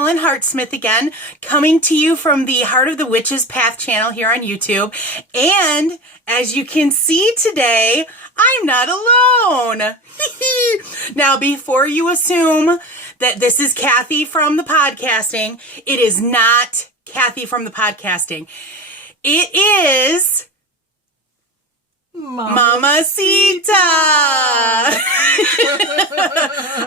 Helen Hartsmith again, coming to you from the Heart of the Witches Path channel here on YouTube. And as you can see today, I'm not alone. Now, before you assume that this is Kathy from the podcasting, it is not Kathy from the podcasting. It is Mamacita.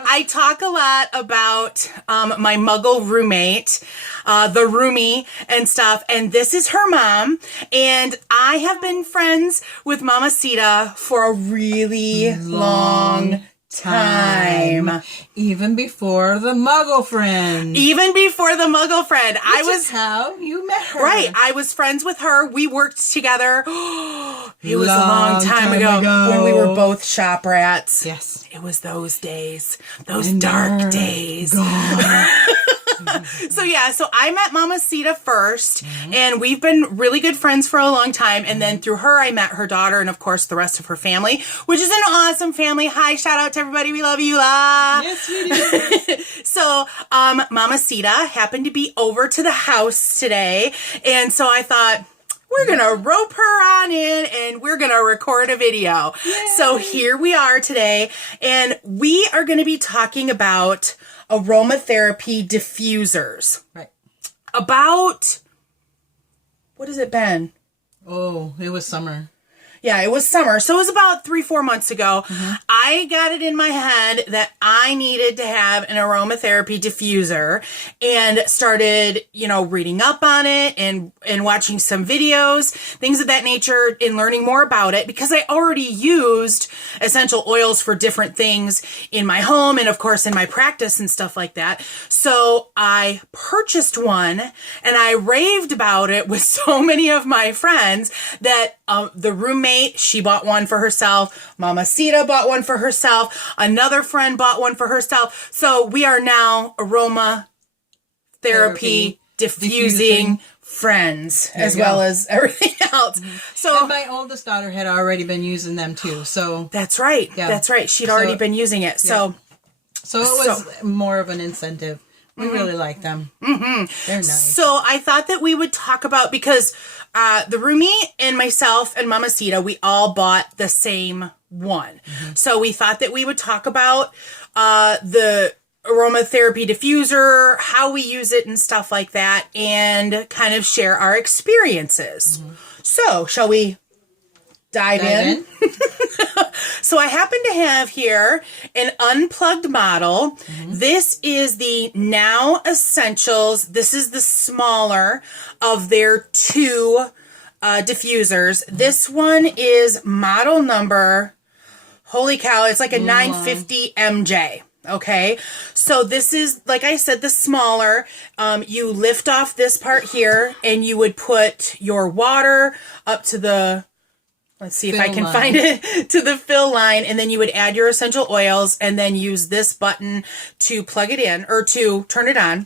I talk a lot about my Muggle roommate, the roomie and stuff, and this is her mom, and I have been friends with Mamacita for a really long time. Even before the Muggle friend. Even before the Muggle friend. Which is how you met her. Right. I was friends with her. We worked together. It was a long time ago when we were both shop rats. Yes. It was those days. Those dark days. So I met Mamacita first, and we've been really good friends for a long time, and then through her I met her daughter and of course the rest of her family, which is an awesome family. Hi, shout out to everybody. We love you. Yes, we do. So Mamacita happened to be over to the house today, and so I thought, we're going to rope her on in and we're going to record a video. Yay. So here we are today, and we are going to be talking about aromatherapy diffusers. Right. About, what has it been? Oh, it was summer. Yeah, it was summer. So it was about 3-4 months ago. I got it in my head that I needed to have an aromatherapy diffuser, and started, reading up on it and watching some videos, things of that nature, and learning more about it, because I already used essential oils for different things in my home and of course in my practice and stuff like that. So I purchased one and I raved about it with so many of my friends that the roommate, she bought one for herself. Mamacita bought one for herself. Another friend bought one for herself. So we are now aromatherapy diffusing friends, as well as everything else. So, and my oldest daughter had already been using them too. So that's right. Yeah. That's right. She'd already been using it. So it was more of an incentive. We really like them. They're nice. So I thought that we would talk about, because the roomie and myself and Mamacita, we all bought the same one. So we thought that we would talk about the aromatherapy diffuser, how we use it and stuff like that, and kind of share our experiences. So shall we dive in? So I happen to have here an unplugged model. This is the Now Essentials. This is the smaller of their two diffusers. This one is model number, holy cow, it's like a 950 MJ. Okay, so this is, like I said, the smaller. You lift off this part here, and you would put your water up to the, let's see if I can find it, to the fill line, and then you would add your essential oils, and then use this button to plug it in, or to turn it on.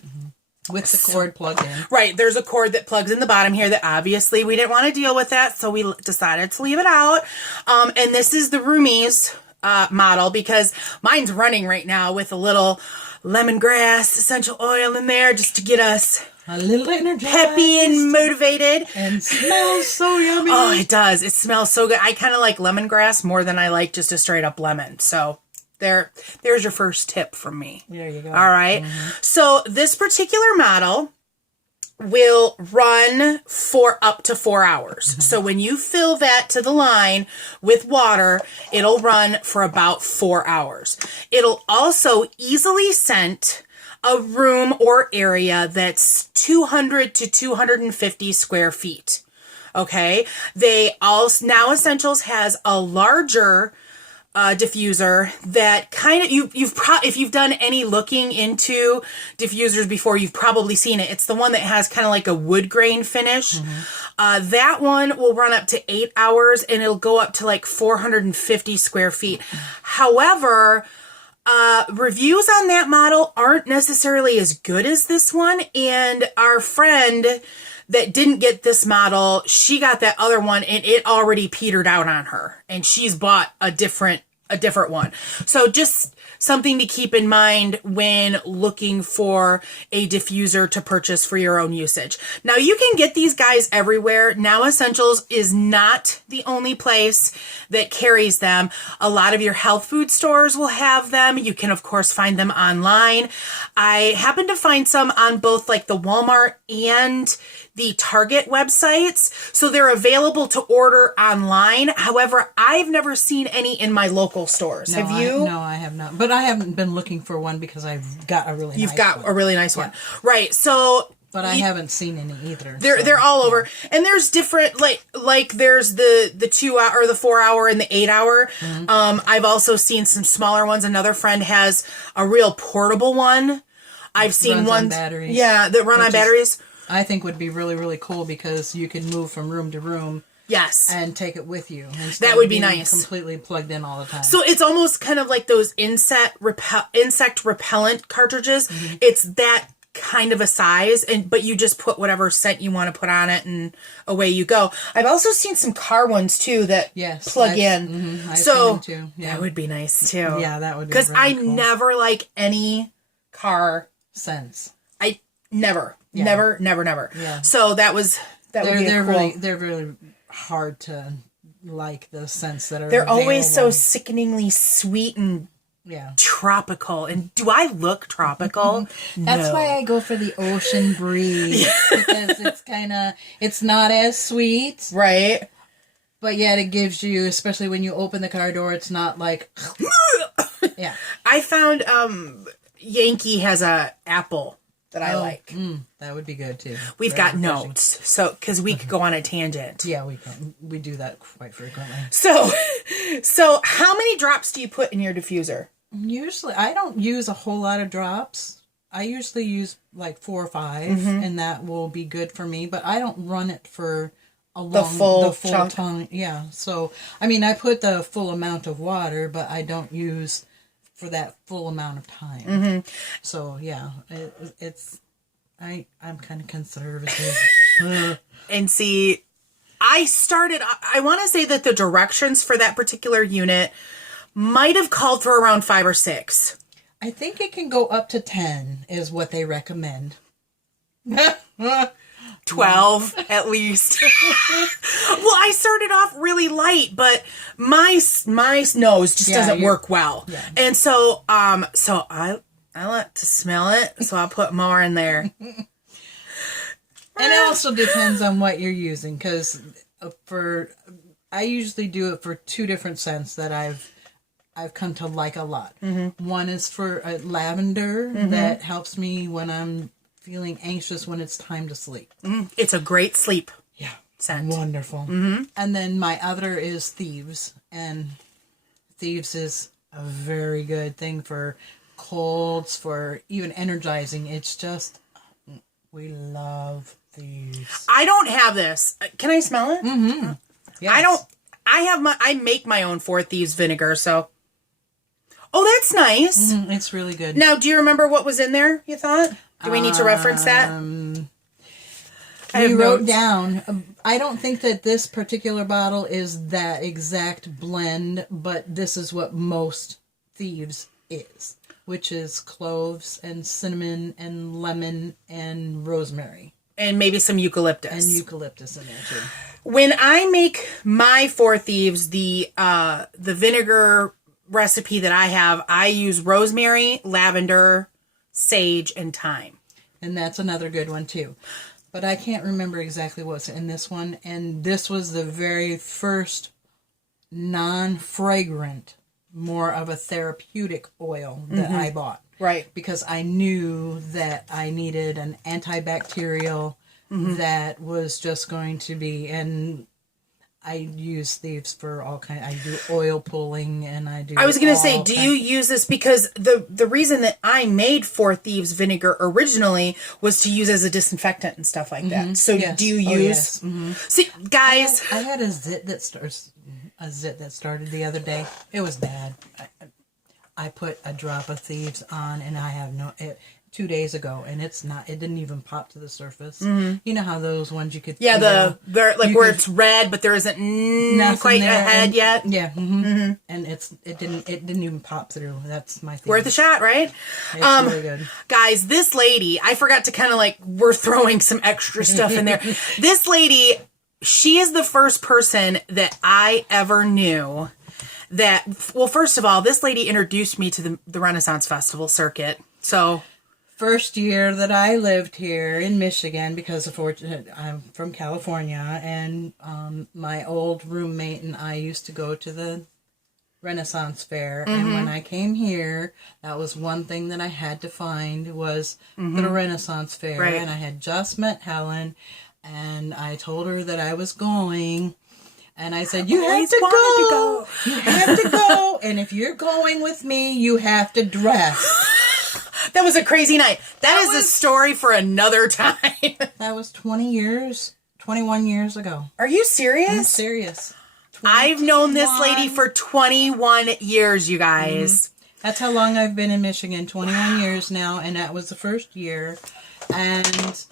With the cord plugged in. Right, there's a cord that plugs in the bottom here that obviously we didn't want to deal with that, so we decided to leave it out. And this is the roomie's model, because mine's running right now with a little lemongrass essential oil in there, just to get us a little energized, peppy and motivated. And smells so yummy. Oh, it does. It smells so good. I kind of like lemongrass more than I like just a straight up lemon. So there's your first tip from me. There you go. All right. So this particular model will run for up to 4 hours. So when you fill that to the line with water, it'll run for about 4 hours. It'll also easily scent a room or area that's 200 to 250 square feet. Okay. Now Essentials has a larger diffuser that kind of, if you've done any looking into diffusers before, you've probably seen it. It's the one that has kind of like a wood grain finish. That one will run up to 8 hours, and it'll go up to like 450 square feet. However, reviews on that model aren't necessarily as good as this one, and our friend that didn't get this model, she got that other one, and it already petered out on her, and she's bought a different one. So just something to keep in mind when looking for a diffuser to purchase for your own usage. Now, you can get these guys everywhere. Now Essentials is not the only place that carries them. A lot of your health food stores will have them. You can, of course, find them online. I happen to find some on both like the Walmart and the Target websites. So they're available to order online. However, I've never seen any in my local stores. No, Have you? No, I have not. But I haven't been looking for one because I've got a really nice one. You've got a really nice one. Right. So but I haven't seen any either. They're all over. And there's different like there's the 2 hour or the 4 hour and the 8 hour. I've also seen some smaller ones. Another friend has a real portable one. I've seen ones on batteries. Yeah, that run on batteries. I think would be really, really cool because you can move from room to room. Yes. And take it with you. That would be nice. Completely plugged in all the time. So it's almost kind of like those insect repellent cartridges. It's that kind of a size, but you just put whatever scent you want to put on it and away you go. I've also seen some car ones too that plug in. I've so seen them too. Yeah. That would be nice too. Yeah, that would be because really I cool. never like any car scents. I never. Yeah. So that would be cool. They're really hard to like the scents that are. They're available. always so sickeningly sweet and tropical. And do I look tropical? That's why I go for the ocean breeze because it's not as sweet, right? But yet it gives you, especially when you open the car door, it's not like yeah. I found Yankee has a apple that I like. That would be good too. We've got notes, so because we could go on a tangent. Yeah, we can. We do that quite frequently. So how many drops do you put in your diffuser? Usually, I don't use a whole lot of drops. I usually use like 4 or 5, and that will be good for me. But I don't run it for the full chunk. Time. Yeah. So I mean, I put the full amount of water, but I don't use for that full amount of time. So yeah, I'm kind of conservative. And see, I want to say that the directions for that particular unit might have called for around 5 or 6. I think it can go up to 10 is what they recommend. 12 at least. Well, I started off really light, but my nose just doesn't work well. Yeah. And so I like to smell it, so I'll put more in there. And it also depends on what you're using, because I usually do it for 2 different scents that I've come to like a lot. One is for lavender that helps me when I'm feeling anxious when it's time to sleep. It's a great sleep scent. Wonderful. And then my other is Thieves, and Thieves is a very good thing for colds, for even energizing. It's just, we love Thieves. I don't have this. Can I smell it? Yes. I make my own 4 Thieves vinegar, so. Oh, that's nice. It's really good. Now, do you remember what was in there, you thought? Do we need to reference that? We wrote down, I don't think that this particular bottle is that exact blend, but this is what most Thieves is, which is cloves and cinnamon and lemon and rosemary. And maybe some eucalyptus. And eucalyptus in there, too. When I make my 4 Thieves, the vinegar recipe that I have, I use rosemary, lavender, sage, and thyme. And that's another good one too. But I can't remember exactly what's in this one. And this was the very first non-fragrant, more of a therapeutic oil that I bought. Right. Because I knew that I needed an antibacterial that was just going to be, and I use Thieves for all kind. I do oil pulling, and I do. I was going to say, do you use this because the reason that I made 4 Thieves vinegar originally was to use as a disinfectant and stuff like that. So do you use? See, guys, I had a zit that started the other day. It was bad. I put a drop of Thieves on, and I have 2 days ago, and it didn't even pop to the surface. You know how those ones you could they're like where it's red, but there isn't quite a head yet. Yeah, and it didn't even pop through. That's my thing. Worth a shot, right? It's really good. Guys, this lady, I forgot to kind of like, we're throwing some extra stuff in there. This lady, she is the first person that I ever knew that, well, first of all, this lady introduced me to the Renaissance Festival circuit. So, first year that I lived here in Michigan, because I'm from California, and my old roommate and I used to go to the Renaissance Fair, and when I came here, that was one thing that I had to find was the Renaissance Fair, and I had just met Helen, and I told her that I was going, and I said, you have to go. You have to go, and if you're going with me, you have to dress. That was a crazy night. That is a story for another time. That was 21 years ago. Are you serious? I'm serious. I've known this lady for 21 years, you guys. That's how long I've been in Michigan, 21 years now, and that was the first year. And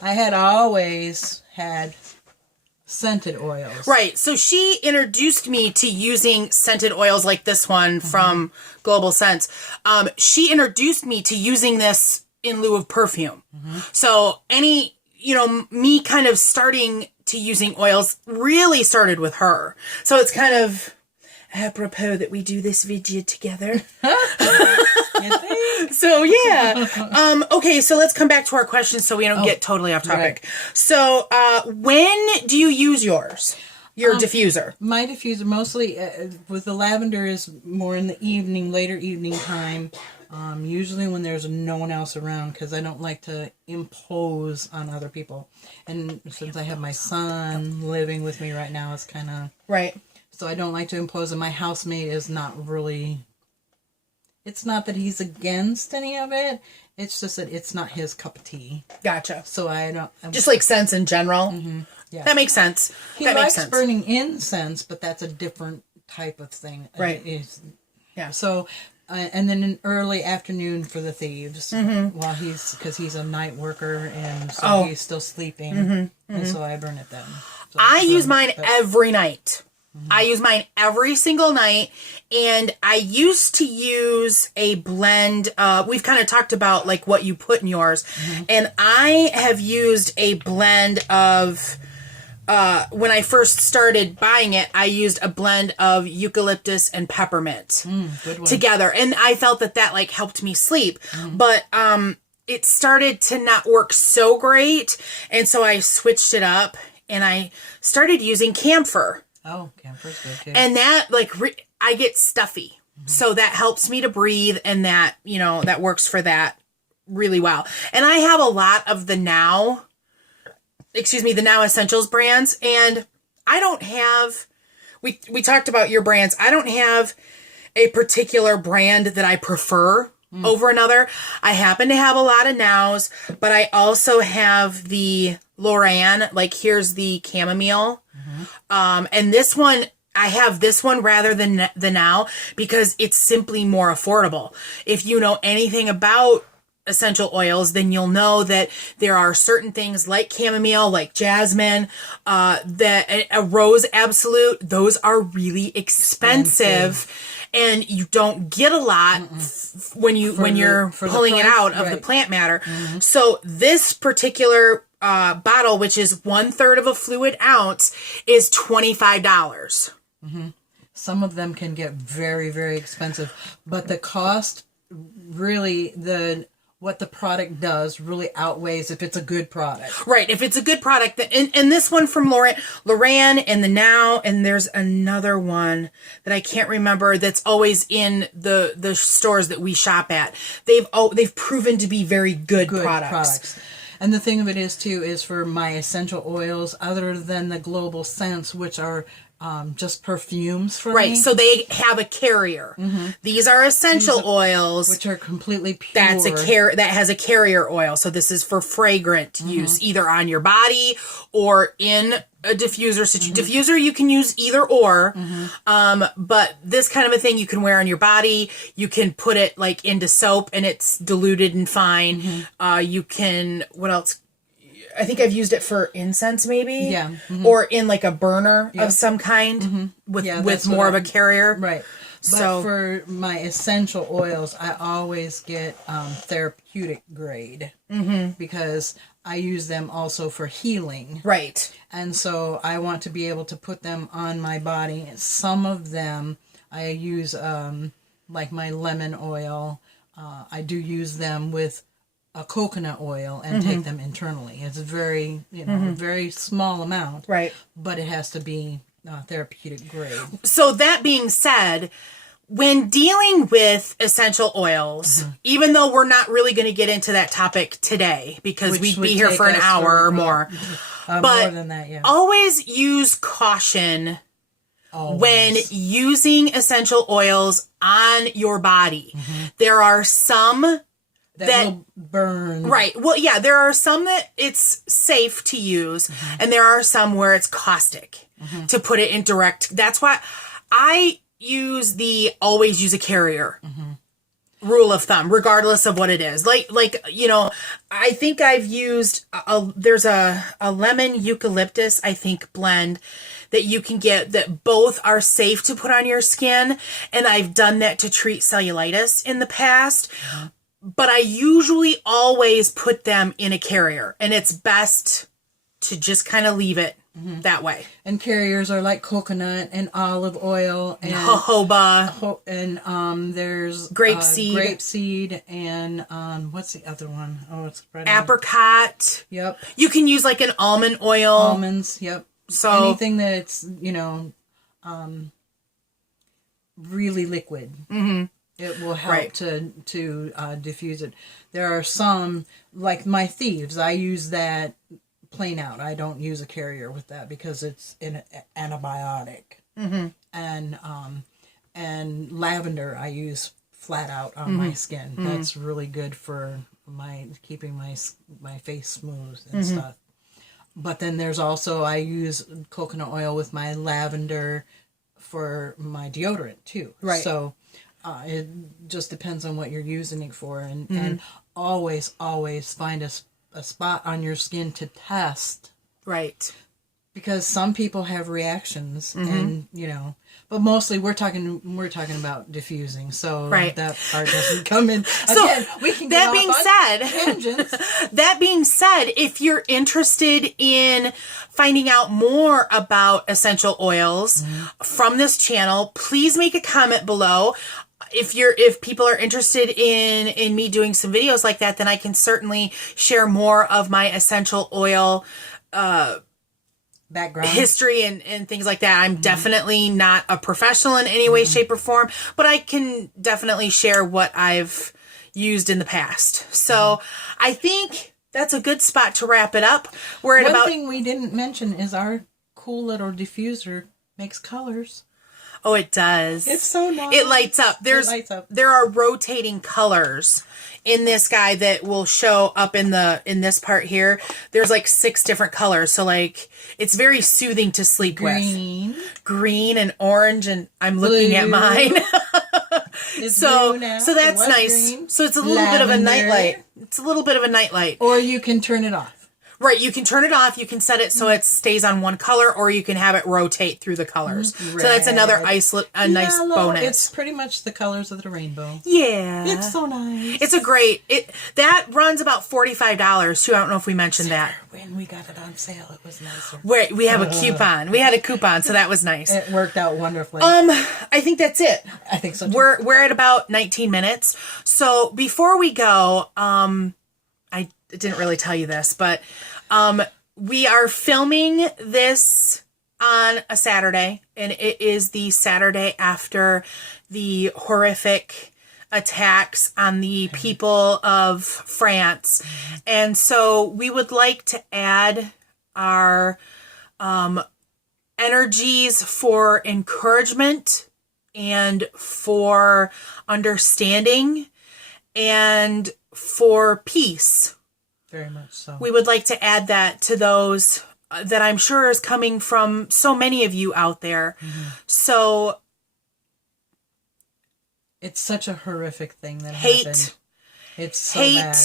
I had always had scented oils. Right. So she introduced me to using scented oils like this one from Global Scents. She introduced me to using this in lieu of perfume. So me kind of starting to using oils really started with her. So it's kind of apropos that we do this video together. So yeah. Okay, so let's come back to our questions so we don't get totally off topic. Right. So when do you use yours? Your diffuser? My diffuser mostly with the lavender is more in the evening, later evening time. Usually when there's no one else around, because I don't like to impose on other people. And since I have my son living with me right now, it's kind of... Right. So I don't like to impose, and my housemate is not really... It's not that he's against any of it. It's just that it's not his cup of tea. Gotcha. So I don't... Just like scents in general? Yeah. That makes sense. He likes burning incense, but that's a different type of thing. Right. Yeah. So... and then an early afternoon for the thieves, while because he's a night worker, and so he's still sleeping, and so I burn it then. So I use mine every night. I use mine every single night, and I used to use a blend. We've kind of talked about like what you put in yours, and I have used a blend of. When I first started buying it, I used a blend of eucalyptus and peppermint together. And I felt that like helped me sleep. But it started to not work so great. And so I switched it up and I started using camphor. Oh, camphor's good too. And that like, I get stuffy. So that helps me to breathe, and that, that works for that really well. And I have a lot of the Now Essentials brands, and I don't have, we talked about your brands. I don't have a particular brand that I prefer over another. I happen to have a lot of Nows, but I also have the Loran, like here's the chamomile. And this one, I have this one rather than the Now because it's simply more affordable. If you know anything about essential oils, then you'll know that there are certain things like chamomile, like jasmine, that a rose absolute, those are really expensive. And you don't get a lot when you're pulling it out of the plant matter. So this particular bottle, which is 1/3 of a fluid ounce, is $25. Some of them can get very, very expensive, but the cost really, what the product does really outweighs if it's a good product. Right. If it's a good product. And this one from Loran and the Now, and there's another one that I can't remember that's always in the stores that we shop at. They've proven to be very good products. And the thing of it is, too, is for my essential oils, other than the Global Scents, which are just perfumes for Right, me. so they have a carrier. These are essential oils, which are completely pure. that has a carrier oil. So this is for fragrant use, either on your body or in a diffuser situation. Diffuser, you can use either or. But this kind of a thing you can wear on your body. You can put it like into soap and it's diluted and fine. You can, what else? I think I've used it for incense, maybe. Yeah. Or in like a burner of some kind with more of a carrier. Right. But for my essential oils, I always get therapeutic grade because I use them also for healing. Right. And so I want to be able to put them on my body. Some of them I use like my lemon oil. I do use them with a coconut oil and take them internally. It's a very, very small amount. Right. But it has to be therapeutic grade. So that being said, when dealing with essential oils, even though we're not really going to get into that topic today because we'd be here for an hour or more, but more than that, yeah. always use caution when using essential oils on your body. There are some that will burn. Right. Well, yeah, there are some that it's safe to use, and there are some where it's caustic to put it in direct. That's why I always use a carrier rule of thumb, regardless of what it is. Like I think I've used there's a lemon eucalyptus, I think, blend that you can get that both are safe to put on your skin, and I've done that to treat cellulitis in the past. But I usually always put them in a carrier, and it's best to just kind of leave it that way. And carriers are like coconut and olive oil and jojoba and there's grapeseed and what's the other one? Oh, it's spread apricot. Yep. You can use like an almond oil. Almonds. Yep. So anything that's really liquid. It will help to diffuse it. There are some, like my thieves, I use that plain out. I don't use a carrier with that because it's an antibiotic. And lavender I use flat out on my skin. That's really good for keeping my face smooth and stuff. But then there's also, I use coconut oil with my lavender for my deodorant too. Right. So it just depends on what you're using it for, and always find a spot on your skin to test. Right. Because some people have reactions, and but mostly we're talking about diffusing, so that part doesn't come in. So again, we can get tangents. That being said, if you're interested in finding out more about essential oils from this channel, please make a comment below. If people are interested in me doing some videos like that, then I can certainly share more of my essential oil background history and things like that. I'm definitely not a professional in any way, shape, or form, but I can definitely share what I've used in the past. So I think that's a good spot to wrap it up. One thing we didn't mention is our cool little diffuser makes colors. Oh, it does. It's so nice. It lights up. There are rotating colors in this guy that will show up in this part here. There's like 6 different colors. So like it's very soothing to sleep with. Green and orange, and I'm looking at mine. So that's nice. Green. So it's a little bit of a nightlight. It's a little bit of a nightlight. Or you can turn it off. Right, you can turn it off. You can set it so it stays on one color, or you can have it rotate through the colors. Red, so that's another nice bonus. It's pretty much the colors of the rainbow. Yeah, it's so nice. It's that runs about $45 too. I don't know if we mentioned that. When we got it on sale, it was nicer. We have a coupon. We had a coupon, so that was nice. It worked out wonderfully. I think that's it. I think so too. We're at about 19 minutes. So before we go, I didn't really tell you this, but we are filming this on a Saturday, and it is the Saturday after the horrific attacks on the people of France. And so we would like to add our energies for encouragement and for understanding and for peace. Very much so. We would like to add that to those that I'm sure is coming from so many of you out there. Mm-hmm. So it's such a horrific thing that happened. It's so bad.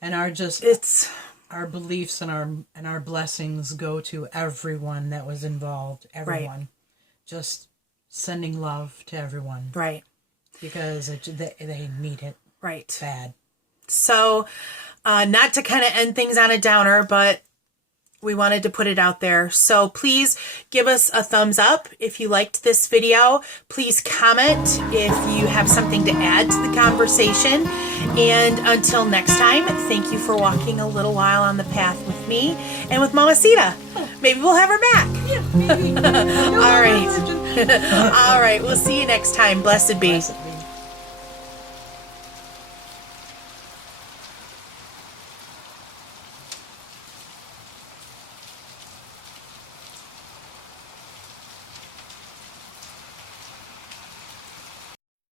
And our beliefs and our blessings go to everyone that was involved. Everyone. Right. Just sending love to everyone. Right. Because they need it. Right. Bad. So, not to kind of end things on a downer, but we wanted to put it out there. So please give us a thumbs up if you liked this video. Please comment if you have something to add to the conversation. And until next time, thank you for walking a little while on the path with me and with Mama Sita. Maybe we'll have her back. Yeah, maybe. All right. All right. We'll see you next time. Blessed be.